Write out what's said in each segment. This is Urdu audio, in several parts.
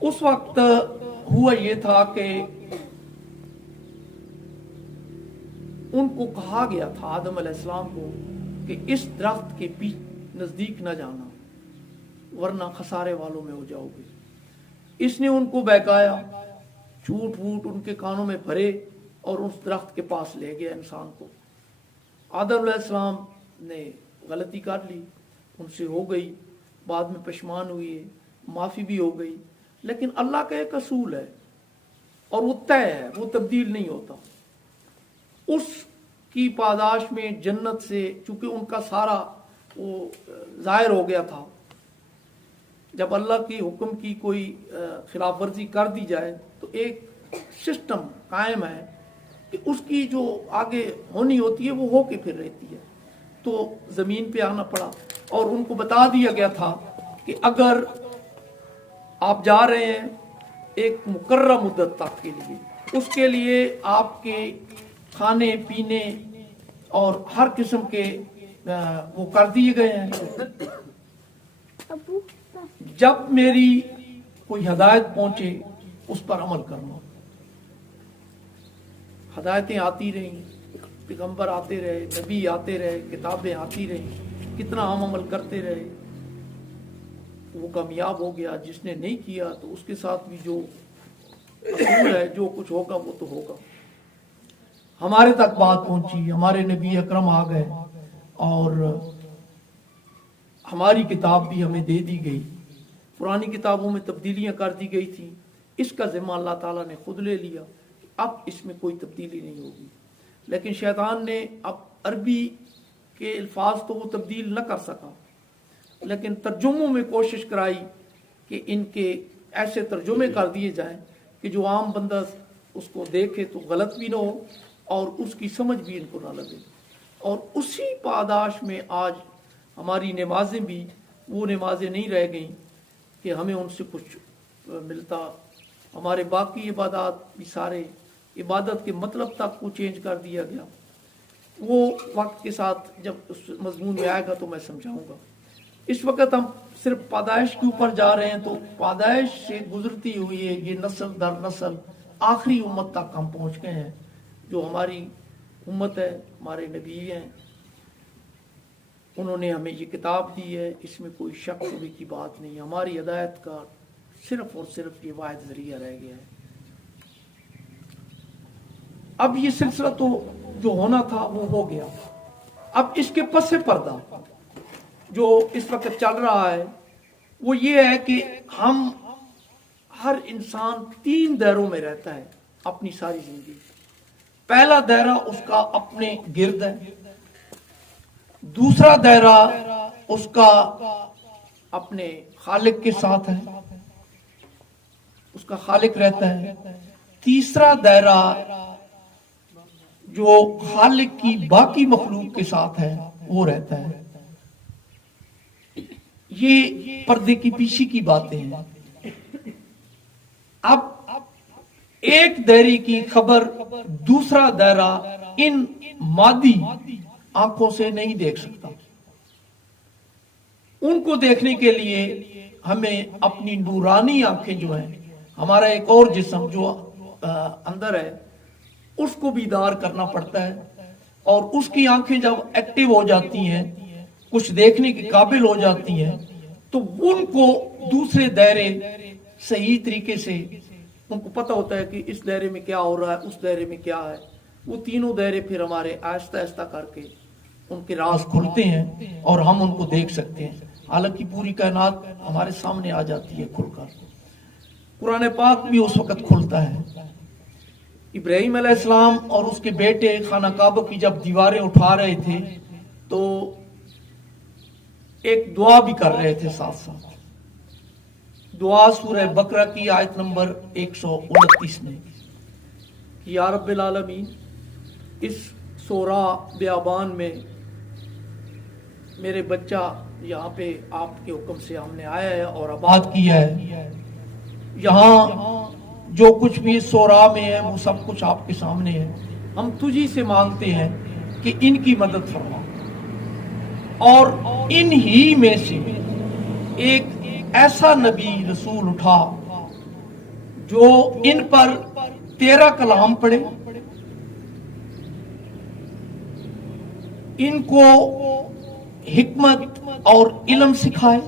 اس وقت ہوا یہ تھا کہ ان کو کہا گیا تھا آدم علیہ السلام کو کہ اس درخت کے نزدیک نہ جانا ورنہ خسارے والوں میں ہو جاؤ گے. اس نے ان کو بہکایا, جھوٹ ووٹ ان کے کانوں میں بھرے اور اس درخت کے پاس لے گیا انسان کو. آدم علیہ السلام نے غلطی کر لی, ان سے ہو گئی, بعد میں پشمان ہوئی, معافی بھی ہو گئی, لیکن اللہ کا ایک اصول ہے اور وہ طے ہے, وہ تبدیل نہیں ہوتا. اس کی پاداش میں جنت سے چونکہ ان کا سارا وہ ظاہر ہو گیا تھا, جب اللہ کی حکم کی کوئی خلاف ورزی کر دی جائے تو ایک سسٹم قائم ہے کہ اس کی جو آگے ہونی ہوتی ہے وہ ہو کے پھر رہتی ہے. تو زمین پہ آنا پڑا اور ان کو بتا دیا گیا تھا کہ اگر آپ جا رہے ہیں ایک مقررہ مدت تک کے لیے, اس کے لیے آپ کے کھانے پینے اور ہر قسم کے وہ کر دیے گئے ہیں. جب میری کوئی ہدایت پہنچے اس پر عمل کرنا. ہدایتیں آتی رہیں, پیغمبر آتے رہے, نبی آتے رہے, کتابیں آتی رہیں, کتنا ہم عمل کرتے رہے, وہ کامیاب ہو گیا. جس نے نہیں کیا تو اس کے ساتھ بھی جو اصول ہے, جو کچھ ہوگا وہ تو ہوگا. ہمارے تک بات پہنچی, ہمارے نبی اکرم آ گئے اور ہماری کتاب بھی ہمیں دے دی گئی. پرانی کتابوں میں تبدیلیاں کر دی گئی تھیں, اس کا ذمہ اللہ تعالیٰ نے خود لے لیا, اب اس میں کوئی تبدیلی نہیں ہوگی. لیکن شیطان نے اب عربی کے الفاظ تو وہ تبدیل نہ کر سکا, لیکن ترجموں میں کوشش کرائی کہ ان کے ایسے ترجمے کر دیے جائیں کہ جو عام بندہ اس کو دیکھے تو غلط بھی نہ ہو اور اس کی سمجھ بھی ان کو نہ لگے. اور اسی پاداش میں آج ہماری نمازیں بھی وہ نمازیں نہیں رہ گئیں کہ ہمیں ان سے کچھ ملتا. ہمارے باقی عبادات بھی سارے عبادت کے مطلب تک کو چینج کر دیا گیا. وہ وقت کے ساتھ جب اس مضمون میں آئے گا تو میں سمجھاؤں گا. اس وقت ہم صرف پیدائش کے اوپر جا رہے ہیں, تو پیدائش سے گزرتی ہوئی ہے یہ نسل در نسل آخری امت تک ہم پہنچ گئے ہیں. جو ہماری امت ہے, ہمارے نبی ہیں, انہوں نے ہمیں یہ کتاب دی ہے, اس میں کوئی شک شبے کی بات نہیں. ہماری ہدایت کا صرف اور صرف یہ واحد ذریعہ رہ گیا ہے. اب یہ سلسلہ تو جو ہونا تھا وہ ہو گیا. اب اس کے پس پردہ جو اس وقت چل رہا ہے وہ یہ ہے کہ ہم ہر انسان 3 دائروں میں رہتا ہے اپنی ساری زندگی. پہلا دائرہ اس کا اپنے گرد ہے, دوسرا دائرہ اس کا اپنے خالق کے ساتھ ہے, اس کا خالق رہتا ہے, تیسرا دائرہ جو خالق کی باقی مخلوق کے ساتھ ہے وہ رہتا ہے. یہ پردے کی پیچھے کی باتیں ہیں. اب ایک دائرے کی خبر دوسرا دائرہ ان مادی آنکھوں سے نہیں دیکھ سکتا. ان کو دیکھنے کے لیے ہمیں اپنی نورانی آنکھیں جو ہیں, ہمارا ایک اور جسم جو اندر ہے اس کو بیدار کرنا پڑتا ہے, اور اس کی آنکھیں جب ایکٹیو ہو جاتی ہیں, کچھ دیکھنے کے قابل ہو جاتی ہیں, تو ان کو دوسرے دائرے صحیح طریقے سے ان کو پتہ ہوتا ہے کہ اس دائرے میں کیا ہو رہا ہے, اس دائرے میں کیا ہے. وہ تینوں دائرے پھر ہمارے آہستہ آہستہ کر کے ان کے راز کھلتے ہیں اور ہم ان کو دیکھ سکتے ہیں. حالانکہ پوری کائنات ہمارے سامنے آ جاتی ہے کھل کر. قرآن پاک بھی اس وقت کھلتا ہے. ابراہیم علیہ السلام اور اس کے بیٹے خانہ کعبہ کی جب دیواریں اٹھا رہے تھے تو ایک دعا بھی کر رہے تھے ساتھ ساتھ. دعا سورہ بقرہ کی آیت نمبر 129 میں, یا رب العالمین, اس سورا بیابان میں میرے بچہ یہاں پہ آپ کے حکم سے ہم نے آیا ہے اور آباد کیا ہے. یہاں جو کچھ بھی اس سورا میں ہے وہ سب کچھ آپ کے سامنے ہے. ہم تجھی سے مانگتے ہیں کہ ان کی مدد فرما, اور ان ہی میں سے ایک ایسا نبی رسول اٹھا جو ان پر 13 کلام پڑھے، ان کو حکمت اور علم سکھائے،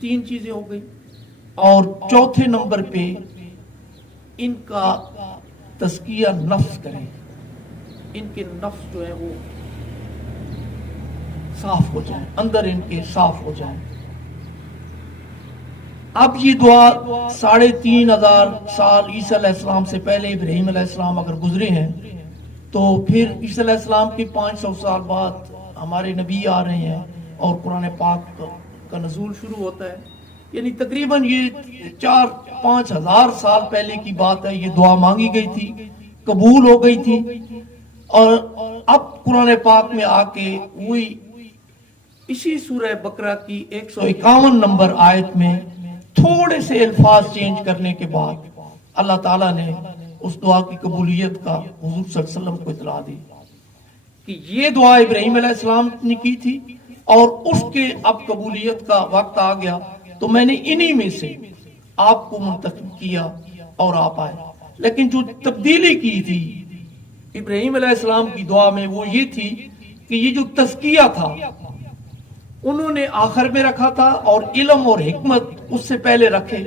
3 چیزیں ہو گئی، اور چوتھے نمبر پہ ان کا تزکیہ نفس کرے، ان کے نفس جو ہے وہ صاف ہو جائیں، اندر ان کے صاف ہو جائیں۔ اب یہ دعا 3500 سال عیسیٰ علیہ السلام سے پہلے ابراہیم علیہ السلام اگر گزرے ہیں، تو پھر عیسیٰ علیہ السلام کے 500 سال بعد ہمارے نبی آ رہے ہیں اور قرآن پاک کا نزول شروع ہوتا ہے، یعنی تقریباً یہ 4-5 ہزار سال پہلے کی بات ہے۔ یہ دعا مانگی گئی تھی، قبول ہو گئی تھی، اور اب قرآن پاک میں آ کے وہی اسی سورہ بقرہ کی 151 نمبر آیت میں تھوڑے سے الفاظ چینج کرنے کے بعد اللہ تعالیٰ نے اس دعا کی قبولیت کا حضور صلی اللہ علیہ وسلم کو اطلاع دی کہ یہ دعا ابراہیم علیہ السلام نے کی تھی، اور اس کے اب قبولیت کا وقت آ گیا، تو میں نے انہی میں سے آپ کو منتخب کیا اور آپ آئے۔ لیکن جو تبدیلی کی تھی ابراہیم علیہ السلام کی دعا میں وہ یہ تھی کہ یہ جو تزکیہ تھا انہوں نے آخر میں رکھا تھا، اور علم اور حکمت اس سے پہلے رکھے۔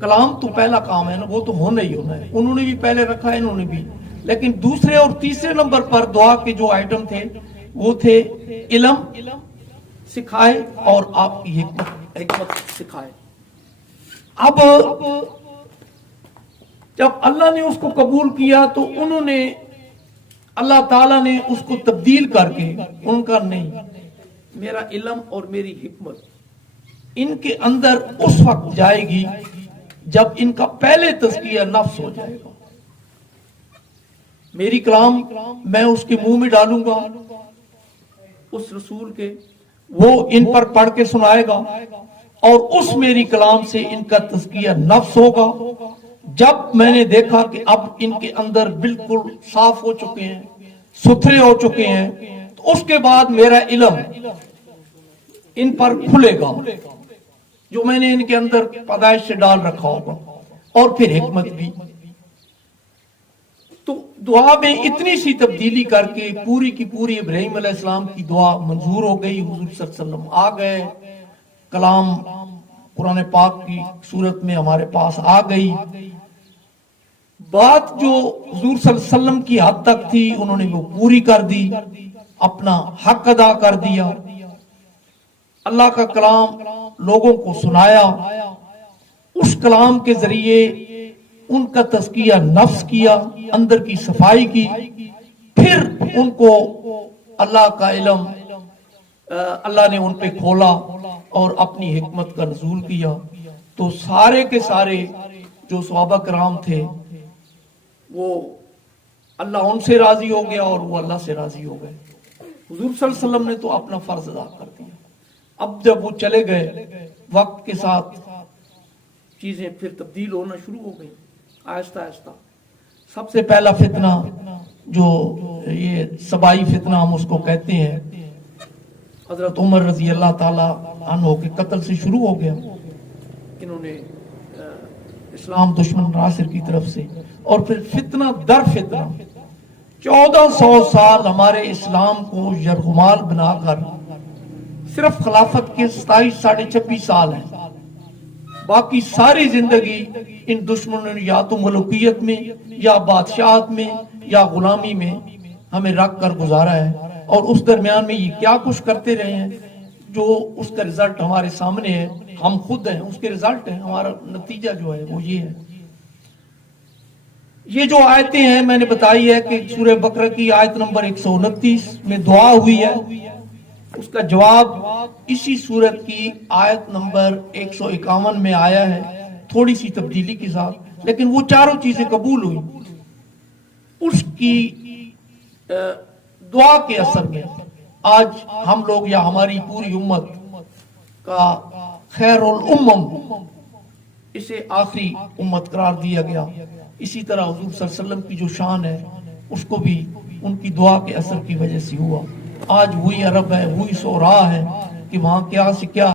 کلام تو پہلا کام ہے نا، وہ تو ہونا ہی ہونا ہے، انہوں نے بھی پہلے رکھا ہے، انہوں نے بھی، لیکن دوسرے اور تیسرے نمبر پر دعا کے جو آئٹم تھے وہ تھے علم سکھائے اور آپ کی حکمت سکھائے۔ اب جب اللہ نے اس کو قبول کیا تو انہوں نے، اللہ تعالیٰ نے اس کو تبدیل کر کے، ان کا نہیں، میرا علم اور میری حکمت ان کے اندر اس وقت جائے گی جب ان کا پہلے تزکیہ نفس ہو جائے گا۔ میری کلام میں اس کے منہ میں ڈالوں گا، اس رسول کے، وہ ان پر پڑھ کے سنائے گا، اور اس میری کلام سے ان کا تزکیہ نفس ہوگا۔ جب میں نے دیکھا کہ اب ان کے اندر بالکل صاف ہو چکے ہیں، ستھرے ہو چکے ہیں، تو اس کے بعد میرا علم ان پر کھلے گا جو میں نے ان کے اندر پیدائش سے ڈال رکھا ہوگا، اور پھر حکمت بھی۔ تو دعا میں اتنی سی تبدیلی کر کے پوری کی پوری ابراہیم علیہ السلام کی دعا منظور ہو گئی، حضور صلی اللہ علیہ وسلم آ گئے، کلام قرآن پاک کی صورت میں ہمارے پاس آ گئی۔ بات جو حضور صلی اللہ علیہ وسلم کی حد تک تھی انہوں نے وہ پوری کر دی، اپنا حق ادا کر دیا، اللہ کا کلام لوگوں کو سنایا، اس کلام کے ذریعے ان کا تزکیہ نفس کیا، اندر کی صفائی کی، پھر ان کو اللہ کا علم اللہ نے ان پہ کھولا اور اپنی حکمت کا نزول کیا۔ تو سارے کے سارے جو صحابہ کرام تھے وہ اللہ ان سے راضی ہو گیا اور وہ اللہ سے راضی ہو گئے۔ حضور صلی اللہ علیہ وسلم نے تو اپنا فرض ادا کر دیا۔ اب جب وہ چلے گئے، وقت کے ساتھ چیزیں پھر تبدیل ہونا شروع ہو گئی آہستہ آہستہ۔ سب سے پہلا فتنہ جو یہ سبائی فتنہ ہم اس کو کہتے ہیں، حضرت عمر رضی اللہ تعالی عنہ کے قتل سے شروع ہو گیا، انہوں نے اسلام دشمن ناصر کی طرف سے، اور پھر فتنہ در فتنہ 1400 سال ہمارے اسلام کو یرغمال بنا کر صرف خلافت کے 27-26 سال ہیں، باقی ساری زندگی ان دشمنوں نے یا تو ملوکیت میں یا بادشاہت میں یا غلامی میں ہمیں رکھ کر گزارا ہے، اور اس درمیان میں یہ کیا کچھ کرتے رہے ہیں جو اس کا رزلٹ ہمارے سامنے ہے، ہم خود ہیں اس کے رزلٹ ہیں، ہمارا نتیجہ جو ہے وہ یہ ہے۔ یہ جو آیتیں ہیں میں نے بتائی ہے کہ سورہ بقرہ کی آیت نمبر 129 میں دعا ہوئی ہے، اس کا جواب اسی سورت کی آیت نمبر 151 میں آیا ہے، تھوڑی سی تبدیلی کے ساتھ، لیکن وہ چاروں چیزیں قبول ہوئی۔ اس کی دعا کے اثر میں آج ہم لوگ یا ہماری پوری امت کا خیر الامم اسے آخری امت قرار دیا گیا۔ اسی طرح حضور صلی اللہ علیہ وسلم کی جو شان ہے اس کو بھی ان کی دعا کے اثر کی وجہ سے ہوا۔ آج وہی عرب ہے، وہی سو رہا ہے، کہ وہاں کیا سے کیا